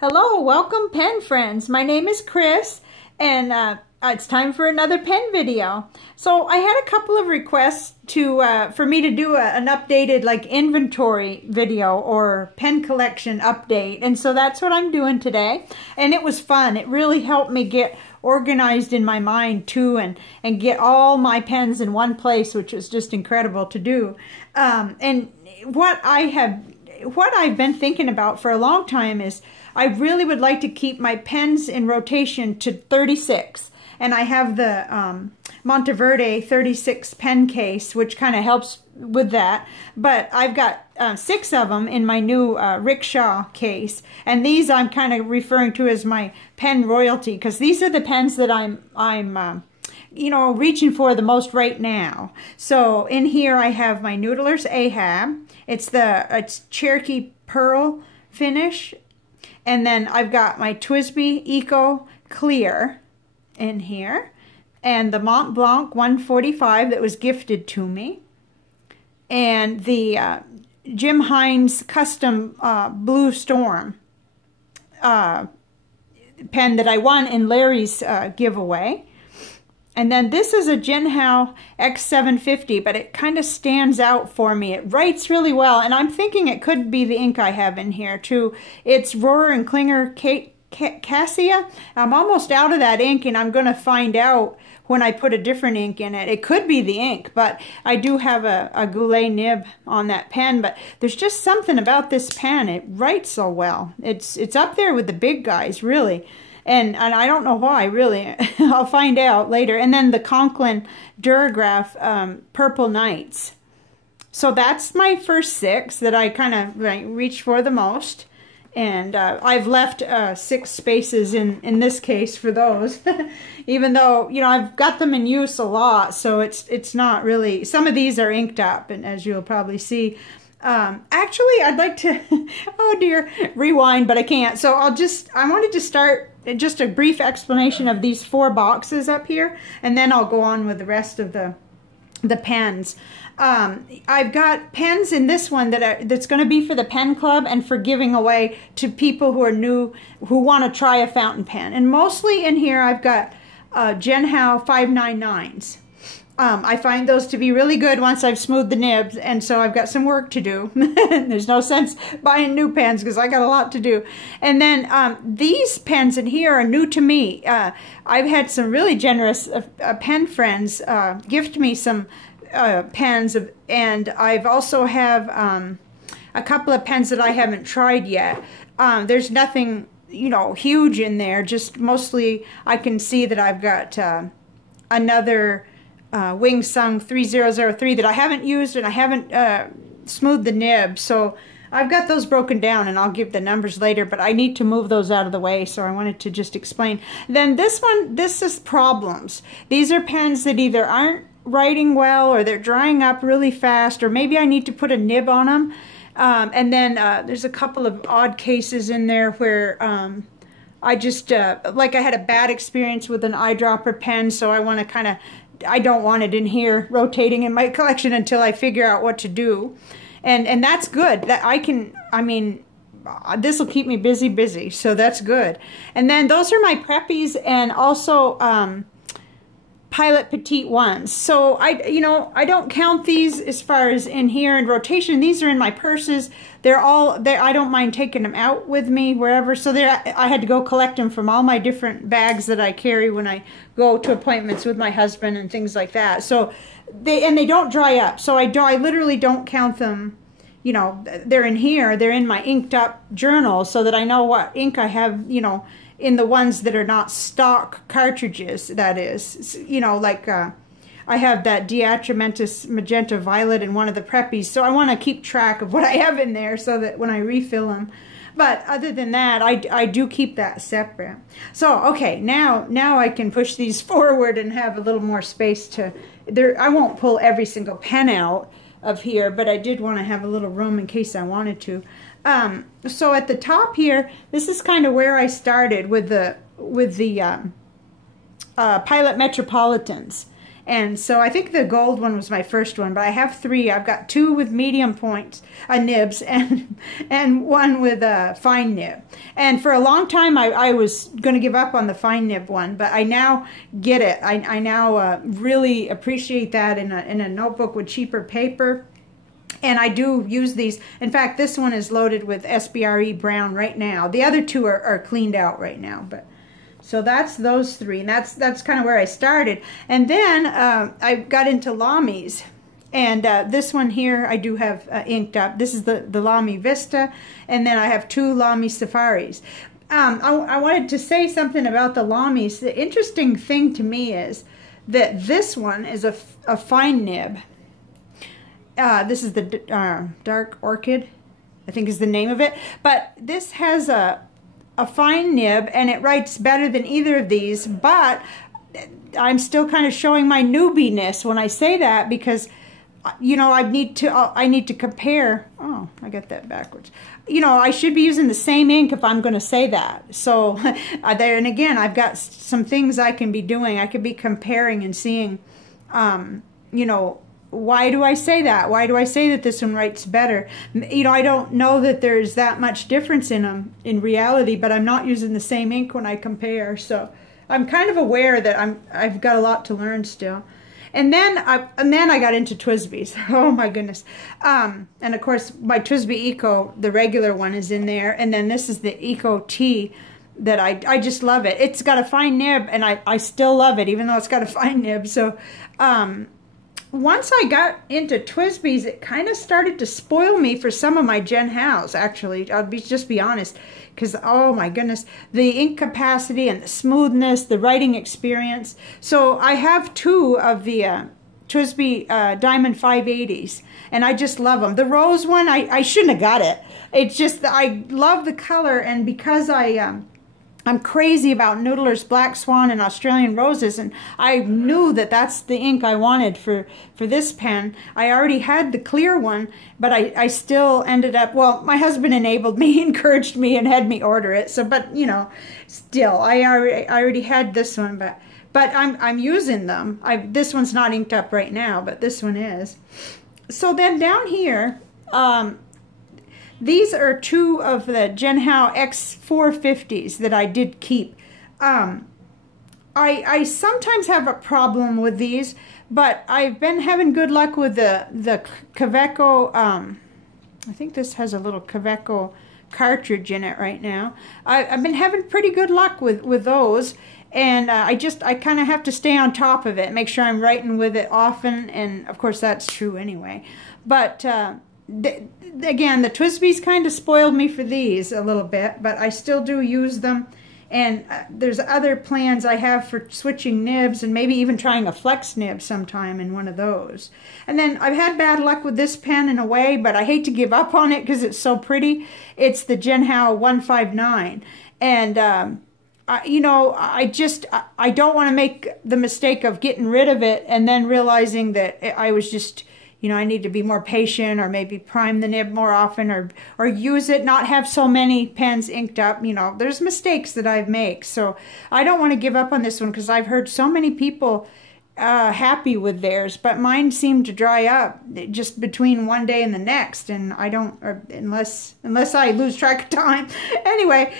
Hello, welcome pen friends. My name is Chris, and it's time for another pen video. So I had a couple of requests for me to do an updated inventory video or pen collection update, and so that's what I'm doing today. And it was fun. It really helped me get organized in my mind too, and get all my pens in one place, which is just incredible to do. And what I've been thinking about for a long time is I really would like to keep my pens in rotation to 36. And I have the Monteverde 36 pen case, which kind of helps with that. But I've got 6 of them in my new rickshaw case. And these I'm kind of referring to as my pen royalty, because these are the pens that I'm reaching for the most right now. So in here I have my Noodler's Ahab. It's Cherokee Pearl finish. And then I've got my TWSBI Eco Clear in here. And the Mont Blanc 145 that was gifted to me. And the Jim Hines Custom Blue Storm pen that I won in Larry's giveaway. And then this is a Jinhao X750, but it kind of stands out for me. It writes really well, and I'm thinking it could be the ink I have in here too. It's Rohrer and Klinger Cassia. I'm almost out of that ink, and I'm going to find out when I put a different ink in it. It could be the ink, but I do have a Goulet nib on that pen, but there's just something about this pen. It writes so well. It's up there with the big guys, really. And I don't know why, really. I'll find out later. And then the Conklin Duragraph Purple Nights. So that's my first 6 that I kind of reach for the most. And I've left 6 spaces in this case for those. Even though, I've got them in use a lot. So it's not really... Some of these are inked up, and as you'll probably see. Actually, I'd like to... oh dear, rewind, but I can't. So I wanted to start... just a brief explanation of these 4 boxes up here, and then I'll go on with the rest of the pens. I've got pens in this one that's going to be for the pen club and for giving away to people who are new, who want to try a fountain pen. And mostly in here I've got Jinhao 599s. I find those to be really good once I've smoothed the nibs, and so I've got some work to do. There's no sense buying new pens because I got a lot to do. And then these pens in here are new to me. I've had some really generous pen friends gift me some pens, and I've also have a couple of pens that I haven't tried yet. There's nothing, huge in there. Just mostly I can see that I've got another Wing Sung 3003 that I haven't used, and I haven't smoothed the nib, so I've got those broken down, and I'll give the numbers later, but I need to move those out of the way, so I wanted to just explain. Then this one, this is Problems. These are pens that either aren't writing well, or they're drying up really fast, or maybe I need to put a nib on them. And then there's a couple of odd cases in there where I just, I had a bad experience with an eyedropper pen, so I want to I don't want it in here rotating in my collection until I figure out what to do. And that's good. This will keep me busy, so that's good. And then those are my Preppies and also Pilot Petite ones. So I don't count these as far as in here in rotation. These are in my purses. I don't mind taking them out with me wherever. So I had to go collect them from all my different bags that I carry when I go to appointments with my husband and things like that. So they don't dry up. So I literally don't count them. They're in here. They're in my inked up journal so that I know what ink I have, in the ones that are not stock cartridges, that is. I have that Diatramentus Magenta Violet in one of the Preppies, so I want to keep track of what I have in there so that when I refill them. But other than that, I do keep that separate. So, okay, now I can push these forward and have a little more space to... I won't pull every single pen out of here, but I did want to have a little room in case I wanted to. So at the top here, this is kind of where I started with the Pilot Metropolitans. And so I think the gold one was my first one, but I have 3. I've got 2 with medium points, nibs, and one with a fine nib. And for a long time, I was going to give up on the fine nib one, but I now get it. I now really appreciate that in a notebook with cheaper paper. And I do use these. In fact, this one is loaded with SBRE brown right now. The other 2 are cleaned out right now, but... So that's those 3, and that's kind of where I started. And then I got into Lamis, and this one here I do have inked up. This is the Lamy Vista, and then I have 2 Lamy Safaris. I wanted to say something about the Lamis. The interesting thing to me is that this one is a fine nib. This is the Dark Orchid, I think is the name of it. But this has a fine nib, and it writes better than either of these, but I'm still kind of showing my newbiness when I say that, because you know I need to compare. Oh, I got that backwards. You know, I should be using the same ink if I'm going to say that. So there, and again, I've got some things I can be doing. I could be comparing and seeing, you know, why do I say that? Why do I say that this one writes better? You know, I don't know that there's that much difference in them in reality, but I'm not using the same ink when I compare. So I'm kind of aware that I've got a lot to learn still. And then I got into TWSBIs. Oh my goodness. And of course my TWSBI Eco, the regular one, is in there. And then this is the Eco T that I just love it. It's got a fine nib, and I still love it, even though it's got a fine nib. So once I got into TWSBIs, it kind of started to spoil me for some of my Gen Hows, actually. I'll just be honest, because, oh my goodness, the ink capacity and the smoothness, the writing experience. So I have 2 of the TWSBI Diamond 580s, and I just love them. The rose one, I shouldn't have got it. It's just, I love the color, and because I'm crazy about Noodler's Black Swan and Australian Roses, and I knew that that's the ink I wanted for this pen. I already had the clear one, but I still ended up, well, my husband enabled me, encouraged me, and had me order it. So, but, you know, still, I already had this one, but I'm using them. This one's not inked up right now, but this one is. So then down here, these are 2 of the Gen How X450s that I did keep. I sometimes have a problem with these, but I've been having good luck with the Kaweco. I think this has a little Kaweco cartridge in it right now. I've been having pretty good luck with those, and I kind of have to stay on top of it, make sure I'm writing with it often, and of course that's true anyway. But again, the TWSBIs kind of spoiled me for these a little bit, but I still do use them. And there's other plans I have for switching nibs, and maybe even trying a flex nib sometime in one of those. And then I've had bad luck with this pen in a way, but I hate to give up on it because it's so pretty. It's the Gen How 159. And you know, I don't want to make the mistake of getting rid of it and then realizing that I was just, you know, I need to be more patient, or maybe prime the nib more often, or use it, not have so many pens inked up. You know, there's mistakes that I've made. So I don't want to give up on this one, because I've heard so many people happy with theirs, but mine seemed to dry up just between one day and the next, and I don't, or unless I lose track of time. Anyway,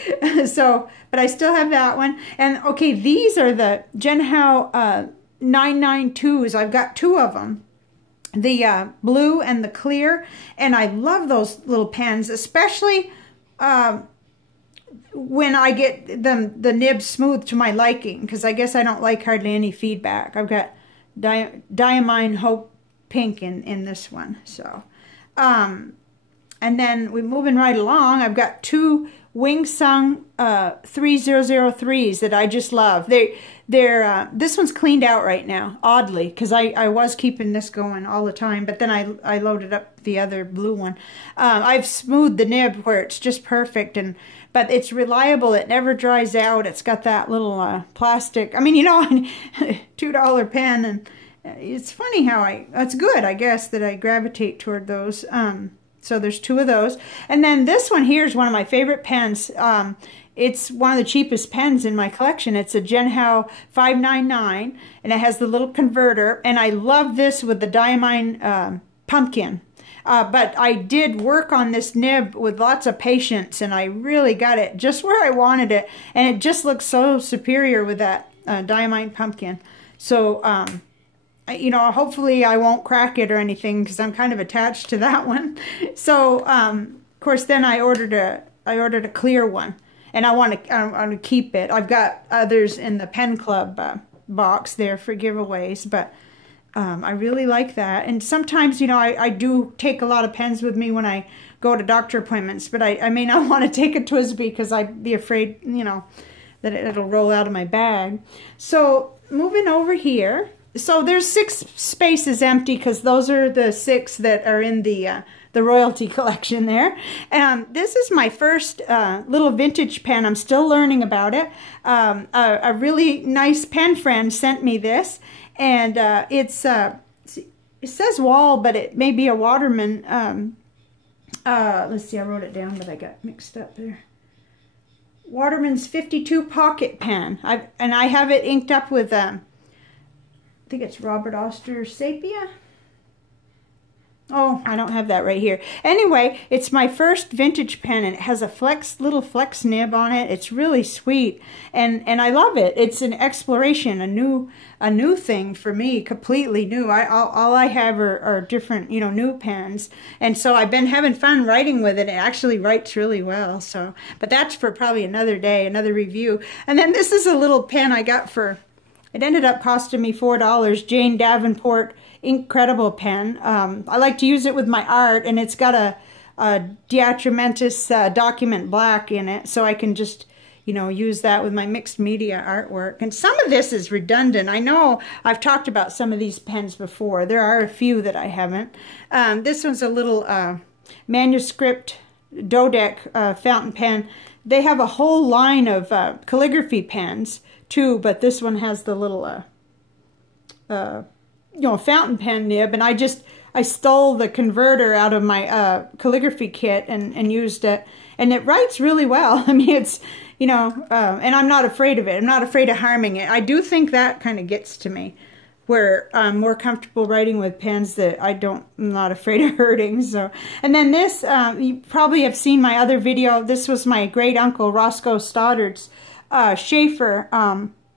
so, but I still have that one. And okay, these are the Gen How 992s. I've got 2 of them. The blue and the clear, and I love those little pens, especially when I get the nib smooth to my liking, because I guess I don't like hardly any feedback. I've got Diamine Hope Pink in this one. So, and then we're moving right along. I've got 2 Wing Sung 3003s that I just love. They're this one's cleaned out right now, oddly, because I was keeping this going all the time, but then I loaded up the other blue one. I've smoothed the nib where it's just perfect, but it's reliable. It never dries out. It's got that little plastic. I mean, you know, $2 pen, and it's funny how it's good, I guess, that I gravitate toward those. So there's 2 of those. And then this one here is one of my favorite pens. it's one of the cheapest pens in my collection. It's a Genhao 599, and it has the little converter, and I love this with the diamine pumpkin. But I did work on this nib with lots of patience, and I really got it just where I wanted it, and it just looks so superior with that diamine pumpkin. So, you know, hopefully I won't crack it or anything, because I'm kind of attached to that one. So, of course, then I ordered a clear one, and I want to keep it. I've got others in the Pen Club box there for giveaways, but I really like that. And sometimes, you know, I do take a lot of pens with me when I go to doctor appointments, but I may not want to take a TWSBI because I'd be afraid, you know, that it'll roll out of my bag. So moving over here, so there's 6 spaces empty because those are the 6 that are in the royalty collection there. This is my first little vintage pen. I'm still learning about it. A really nice pen friend sent me this, and it says Wall, but it may be a Waterman. Let's see, I wrote it down, but I got mixed up there. Waterman's 52 pocket pen. I have it inked up with I think it's Robert Oster Sepia. Oh, I don't have that right here. Anyway, it's my first vintage pen, and it has a little flex nib on it. It's really sweet, and I love it. It's an exploration, a new thing for me, completely new. All I have are different, you know, new pens, and so I've been having fun writing with it. It actually writes really well. So, but that's for probably another day, another review. And then this is a little pen I got for. It ended up costing me $4. Jane Davenport Incredible pen. I like to use it with my art, and it's got a Diatramentis document black in it, so I can just, you know, use that with my mixed media artwork. And some of this is redundant. I know I've talked about some of these pens before. There are a few that I haven't. This one's a little manuscript Dodec fountain pen. They have a whole line of calligraphy pens too, but this one has the little you know, fountain pen nib, and I stole the converter out of my calligraphy kit and used it, and it writes really well. I mean, it's, you know, and I'm not afraid of it. I'm not afraid of harming it. I do think that kind of gets to me, where I'm more comfortable writing with pens that I'm not afraid of hurting. So, and then this, you probably have seen my other video. This was my great uncle Roscoe Stoddard's Schaefer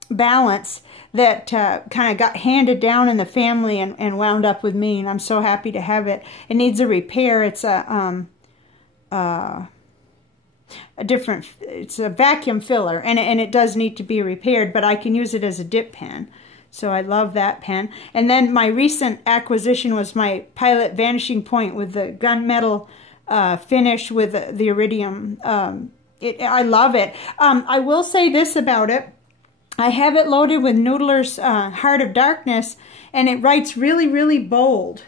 balance that kind of got handed down in the family and wound up with me, and I'm so happy to have it. It needs a repair. It's a vacuum filler, and it does need to be repaired, but I can use it as a dip pen. So I love that pen. And then my recent acquisition was my Pilot Vanishing Point with the gunmetal finish with the iridium. I love it. I will say this about it. I have it loaded with Noodler's Heart of Darkness, and it writes really, really bold.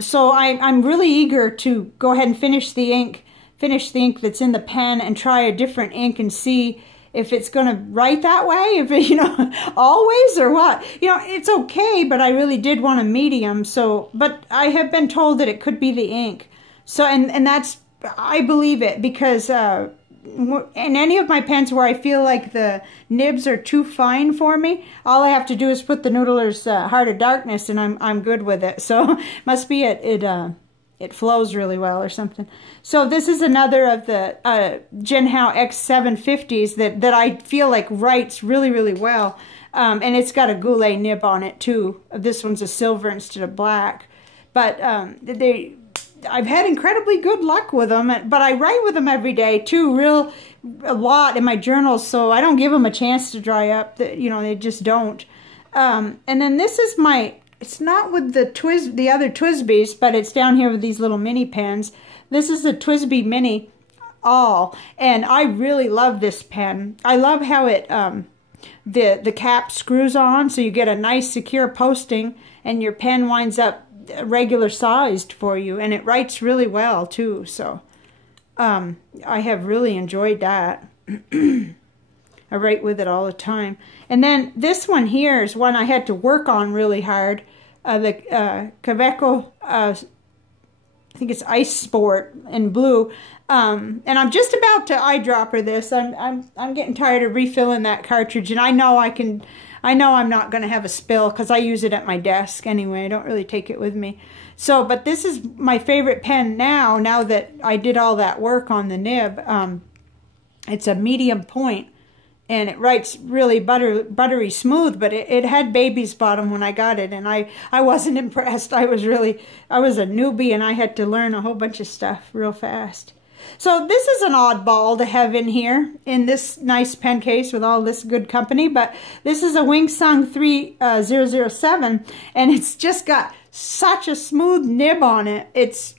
So I'm really eager to go ahead and finish the ink that's in the pen and try a different ink and see if it's going to write that way, if it, you know, always or what. You know, it's okay, but I really did want a medium. So, but I have been told that it could be the ink. So, and that's, I believe it, because in any of my pens where I feel like the nibs are too fine for me, all I have to do is put the Noodler's Heart of Darkness, and I'm good with it. So must be it flows really well or something. So this is another of the Genhao X750s that I feel like writes really, really well. And it's got a Goulet nib on it too. This one's a silver instead of black. But I've had incredibly good luck with them, but I write with them every day too, a lot in my journals, so I don't give them a chance to dry up. You know, they just don't. And then this is it's not with the other TWSBIs, but it's down here with these little mini pens. This is the TWSBI Mini All, and I really love this pen. I love how it the cap screws on, so you get a nice secure posting, and your pen winds up regular sized for you, and it writes really well too. So I have really enjoyed that. I write with it all the time. And then this one here is one I had to work on really hard. The Kaweco think it's Ice Sport in blue. And I'm just about to eyedropper this. I'm getting tired of refilling that cartridge, and I know I'm not going to have a spill because I use it at my desk anyway. I don't really take it with me. So, but this is my favorite pen now that I did all that work on the nib. It's a medium point, and it writes really buttery smooth, but it had baby's bottom when I got it, and I wasn't impressed. I was a newbie, and I had to learn a whole bunch of stuff real fast. So this is an oddball to have in here in this nice pen case with all this good company, but this is a Wingsung 3007, and it's just got such a smooth nib on it. It's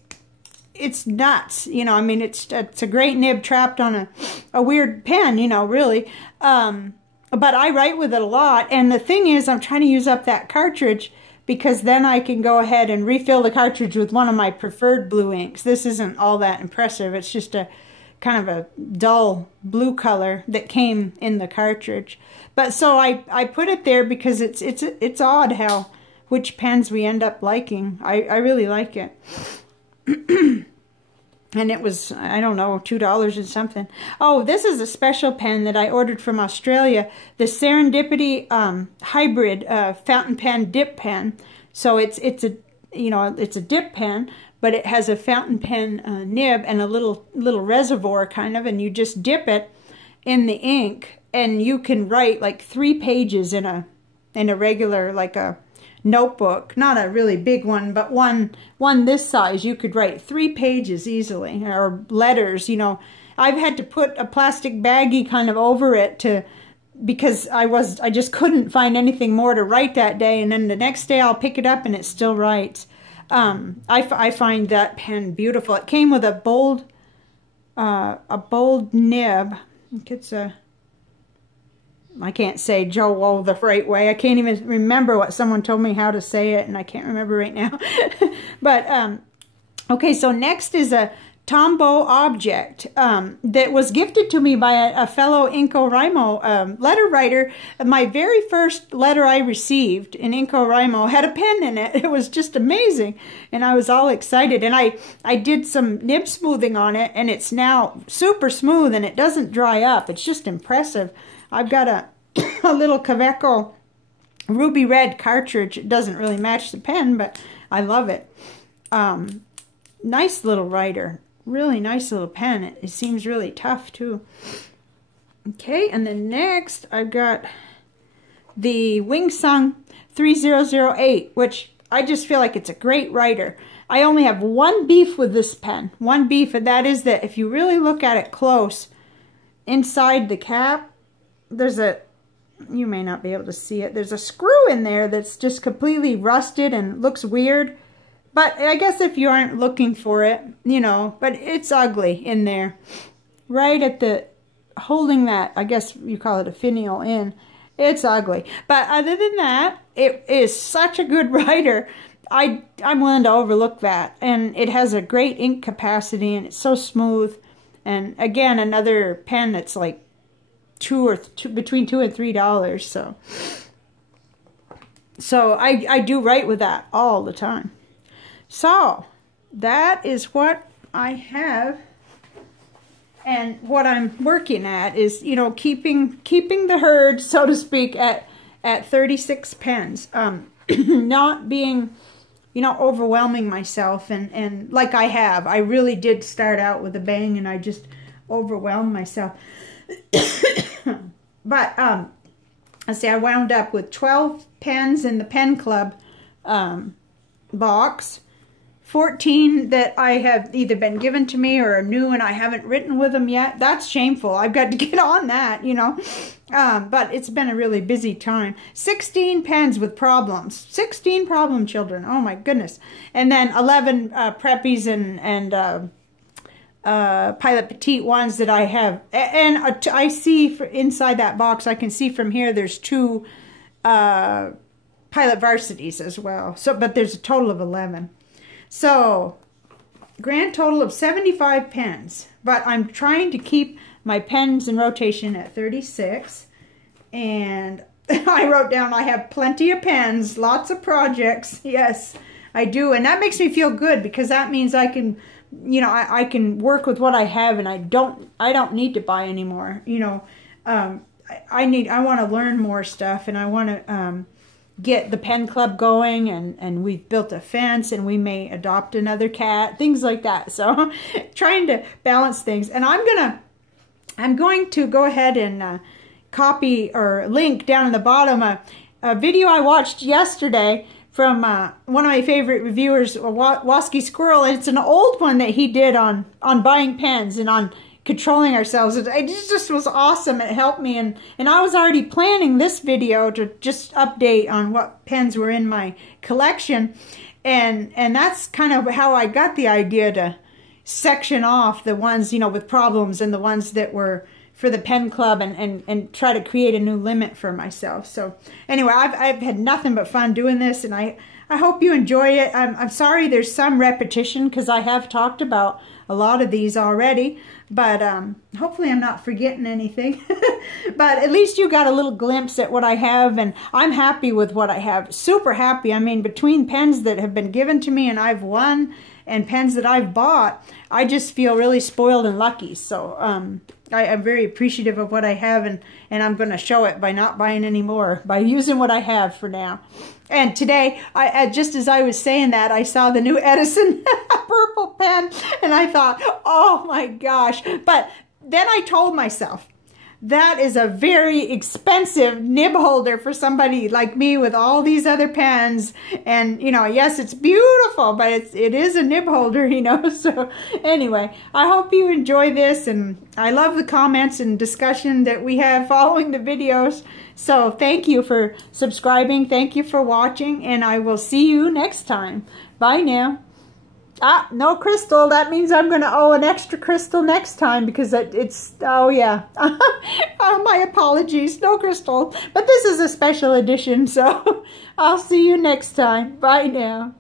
nuts, you know. I mean, it's a great nib trapped on a weird pen, you know, really. But I write with it a lot, and the thing is, I'm trying to use up that cartridge because then I can go ahead and refill the cartridge with one of my preferred blue inks. This isn't all that impressive. It's just a kind of a dull blue color that came in the cartridge. But so I put it there because it's odd how which pens we end up liking. I really like it. And it was, I don't know, $2 and something. Oh, this is a special pen that I ordered from Australia. The Serendipity hybrid fountain pen dip pen. So it's a, you know, it's a dip pen, but it has a fountain pen nib and a little reservoir kind of, and you just dip it in the ink, and you can write like 3 pages in a regular, like a notebook, not a really big one, but one this size. You could write 3 pages easily, or letters, you know. I've had to put a plastic baggie kind of over it because I just couldn't find anything more to write that day, and then the next day I'll pick it up and it still writes. I find that pen beautiful. It came with a bold nib. I think it's a, I can't say Joe the right way. I can't even remember what someone told me how to say it, and I can't remember right now. But, okay, so next is a Tombow object that was gifted to me by a fellow NaNoWriMo letter writer. My very first letter I received in NaNoWriMo had a pen in it. It was just amazing, and I was all excited. And I did some nib smoothing on it, and it's now super smooth, and it doesn't dry up. It's just impressive. I've got a little Kaweco ruby red cartridge. It doesn't really match the pen, but I love it. Nice little writer. Really nice little pen. It seems really tough too. Okay, and then next I've got the Wingsung 3008, which I just feel like it's a great writer. I only have one beef with this pen. One beef, and that is that if you really look at it close, inside the cap, there's a, you may not be able to see it, there's a screw in there that's just completely rusted and looks weird. But I guess if you aren't looking for it, you know, but it's ugly in there. Right at the, holding that, I guess you call it a finial in, it's ugly. But other than that, it is such a good writer. I'm willing to overlook that. And it has a great ink capacity, and it's so smooth. And again, another pen that's like between $2 and $3. So I do write with that all the time. So that is what I have, and what I'm working at is, you know, keeping the herd, so to speak, at 36 pens. Not being, you know, overwhelming myself, and like I have. I really did start out with a bang, and I just overwhelmed myself. But let's see, I wound up with 12 pens in the pen club box. 14 that I have either been given to me or are new and I haven't written with them yet. That's shameful. I've got to get on that, you know. But it's been a really busy time. 16 pens with problems. 16 problem children. Oh my goodness. And then 11 Preppies and Pilot Petite ones that I have. And I see inside that box, I can see from here there's 2 Pilot Varsities as well. So, but there's a total of 11. So, grand total of 75 pens, but I'm trying to keep my pens in rotation at 36, and I wrote down I have plenty of pens, lots of projects. Yes, I do, and that makes me feel good because that means I can, you know, I can work with what I have, and I don't need to buy anymore. You know, I want to learn more stuff, and I want to get the pen club going, and we've built a fence, and we may adopt another cat, things like that. So trying to balance things, and I'm going to go ahead and copy or link down in the bottom a video I watched yesterday from one of my favorite reviewers, WaskiSquirrel, and it's an old one that he did on buying pens and on controlling ourselves. It just was awesome. It helped me, and I was already planning this video to just update on what pens were in my collection, and that's kind of how I got the idea to section off the ones, you know, with problems and the ones that were for the pen club, and try to create a new limit for myself. So anyway, I've had nothing but fun doing this, and I hope you enjoy it. I'm sorry there's some repetition because I have talked about a lot of these already, but hopefully I'm not forgetting anything. But at least you got a little glimpse at what I have, and I'm happy with what I have. Super happy. I mean, between pens that have been given to me and I've won, and pens that I've bought, I just feel really spoiled and lucky. So I'm very appreciative of what I have, and I'm going to show it by not buying any more, by using what I have for now. And today, just as I was saying that, I saw the new Edison purple pen, and I thought, oh my gosh. But then I told myself, that is a very expensive nib holder for somebody like me with all these other pens. And, you know, yes, it's beautiful, but it is a nib holder, you know. So anyway, I hope you enjoy this, and I love the comments and discussion that we have following the videos. So thank you for subscribing. Thank you for watching, and I will see you next time. Bye now. Ah, no crystal. That means I'm going to owe an extra crystal next time because it's, oh yeah. Oh, my apologies. No crystal. But this is a special edition, so I'll see you next time. Bye now.